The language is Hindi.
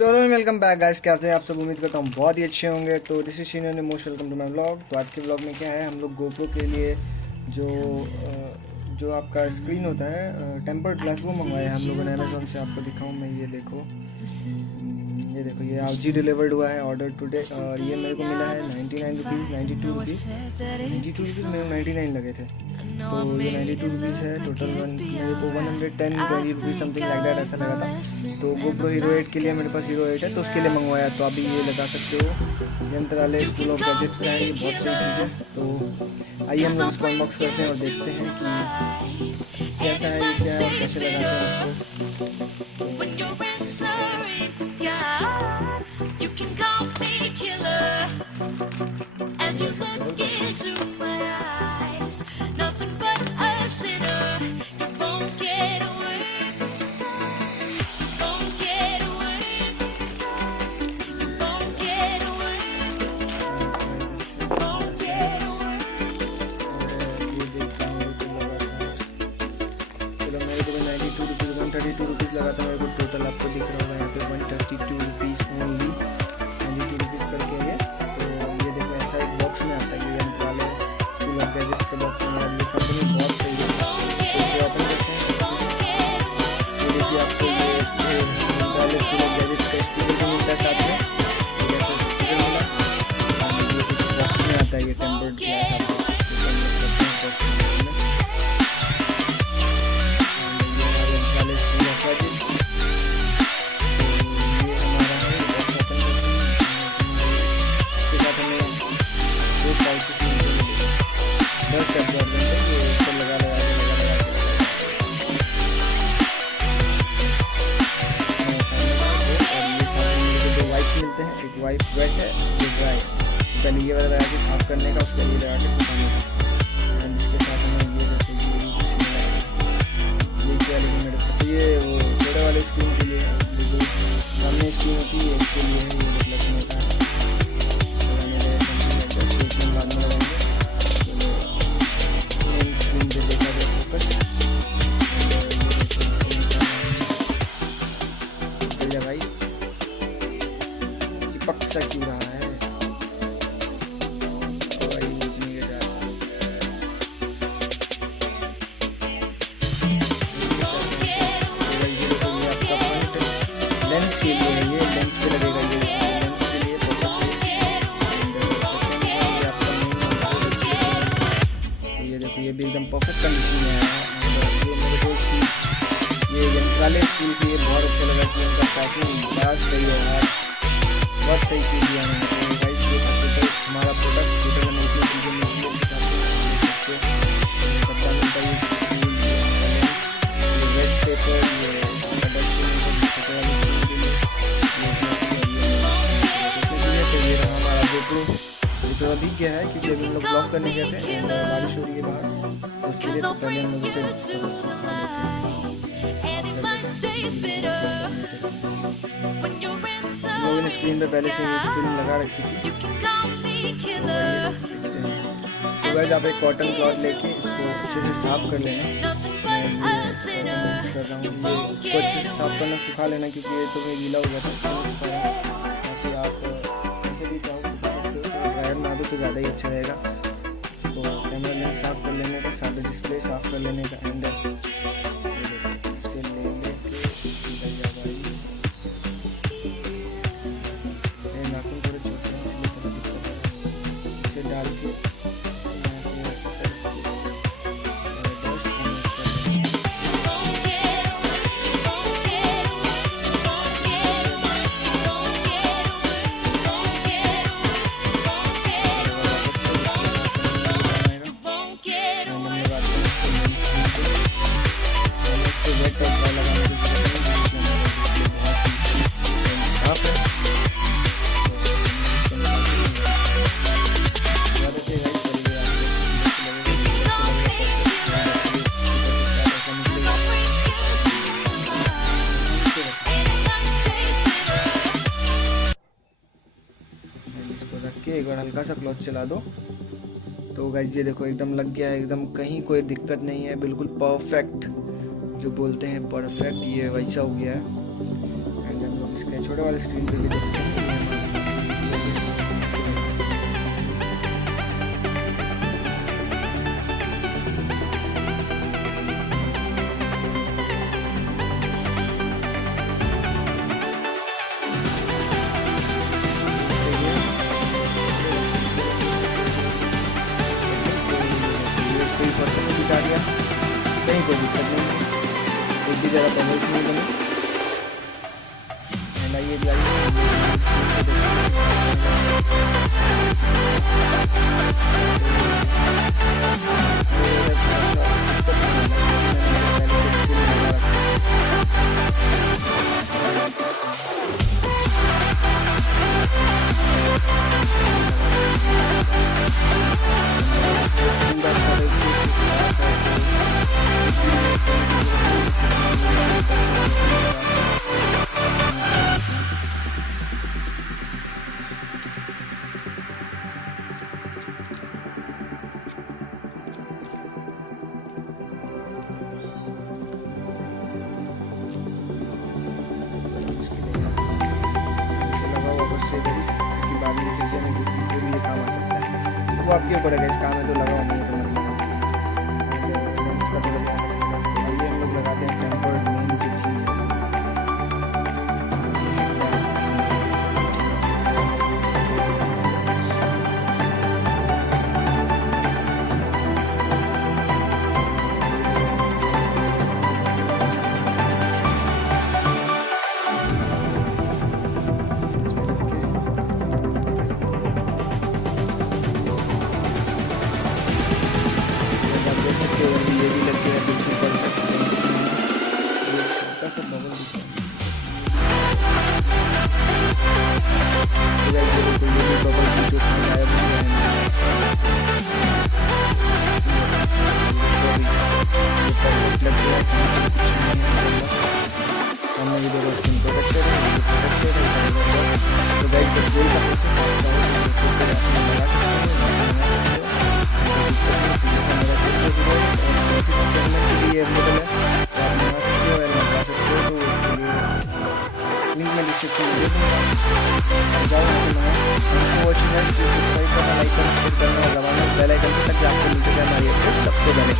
चलो वेलकम बैक गाइस, कैसे हैं आप सब। उम्मीद करता हूँ बहुत ही अच्छे होंगे। तो this is Sheenu, most welcome to my vlog. तो आज के व्लॉग में क्या है, हम लोग गोप्रो के लिए जो आपका स्क्रीन होता है टेम्पर्ड ग्लास, वो मंगवाया है हम लोगों ने अमेजोन से। आपको दिखाऊँ मैं, ये देखो ये आज ही डिलीवर्ड हुआ है, ऑर्डर टुडे। और ये मेरे को मिला है 99 रुपीज़, 92 रुपीज़ मेरे 99 लगे थे। तो ये 92 रुपीज़ है टोटल। मेरे को 110 20 रुपीज़ समथिंग लाइक दैट ऐसा लगा था। तो GoPro Hero 8 के लिए मेरे पास Hero 8 है, तो उसके लिए मंगवाया। तो अभी ये लगा सकते हो, यंत्रालय स्कूल ऑफ गैजेट्स का है, ये बहुत सही चीज़ है। तो आइए हम लोग इसको अनबॉक्स करते हैं और देखते हैं कि कैसा है, ये क्या है और कैसे लगाते हैं इसको। As you look into my eyes, nothing but a sinner. You won't get away this time. You won't get away this time. You won't get away this time. You won't get away. चलो मेरे को 92 रुपीज़ 132 रुपीज़ लगा था मेरे को टोटल। आपको दिख रहा होगा यहाँ पे 132 रुपीज़ ओनली, 92 रुपीज़ करके ये। बॉक्स में आता है ये यंत्रालय स्कूल ऑफ गैजेट्स के बॉक्स में। ये कंपनी बहुत सही है। तो ओपन करते हैं, ये देखिए आपको ये यंत्रालय स्कूल ऑफ गैजेट्स का स्टीकर भी मिलता है साथ में। जैसे स्टीकर मिला, ये कुछ बॉक्स में आता है, ये टेम्पर्ड ग्लास वाइप वेट है, ये ड्राई। पहले ये वाला लगा के साफ करने का, उसके लिए लगा के सुखाने का। एंड इसके साथ हमें ये जैसे ये क्या लेकिन मेरे पास ये वो छोटे वाले स्क्रीन के लिए, जो सामने स्क्रीन होती है इसके लिए है। ये मतलब होता है बाद में लगाएंगे। मेन स्क्रीन पे देखा जाए फोकस भाई चिपक सा क्यों रहा है। लेंस के लिए है, ये लेंस पे लगेगा, ये लेंस के लिए ये देखो, ये भी एकदम परफेक्ट कंडीशन में है। ये मेरे दोस्त ये यंत्रालय स्कूल के लिए बहुत अच्छा लगा कि उनका पैकिंग बहुत सही है यार, बहुत सही चीज़ दिया मैंने। तो गाइस ये हमारा प्रोडक्ट टोटल में इतनी चीज़ें मिलती है, कपड़ा मिलता है, ये रेड पेपर, ये ये रहा हमारा GoPro। तो अभी क्या है, क्योंकि अभी हम लोग ब्लॉग करने गए थे, बारिश हो रही है बाहर, तो उसके लिए पहले हम लोग लोगों ने स्क्रीन पे पहले से फिल्म लगा रखी थी। तो गाइस आप एक कॉटन क्लॉथ लेके इसको अच्छे से साफ कर लेना। कर रहा हूँ इसको अच्छे से साफ करना, सुखा लेना, क्योंकि ये तो गीला हो गया था। ताकि आप ऐसे भी चाहो ड्रायर मार दो तो ज़्यादा ही अच्छा रहेगा। तो कैमरा लेंस साफ कर लेने का, साथ डिस्प्ले साफ कर लेने का, एंड नाखून थोड़े छोटे हैं इसलिए थोड़ा दिक्कत है। इसे डाल के एक बार हल्का सा क्लॉथ चला दो। तो गाइस ये देखो एकदम लग गया है, एकदम कहीं कोई दिक्कत नहीं है, बिल्कुल परफेक्ट, जो बोलते हैं परफेक्ट, ये वैसा हो गया है। एंड हम लोग स्केच छोटे वाले स्क्रीन पे भी देखते हैं। कोई पर्सन को बिता दिया, कहीं कोई दिक्कत नहीं, एक भी जगह पेनल्टी नहीं बनी। लाइए वो आपके ऊपर है, इस काम में तो लगा नहीं है तो नहीं लगा। इसका तो लगा, आइए हम लोग लगाते हैं टेम्पर्ड मेन जो चीज़ है। ये भी लग गया बिल्कुल परफेक्ट, ये छोटा सा बबल दिखता है। ये भी बबल की जो गायब हो गया है, लग गया हमने ये दोनों स्क्रीन प्रोटेक्टेड है, तो गाइस बस यही सब अवेलेबल है, तो आप मंगा सकते हो या मंगा सकते हो, तो उसके लिए लिंक में डिस्क्रिप्शन में दे दूँगा, जाओ मंगाओ। आपको वॉचिंग है, सब्सक्राइब करना, लाइक करना, शेयर करना और दबाना बेल आइकन तक आपको मिलते जाए हमारी अपडेट सबसे पहले।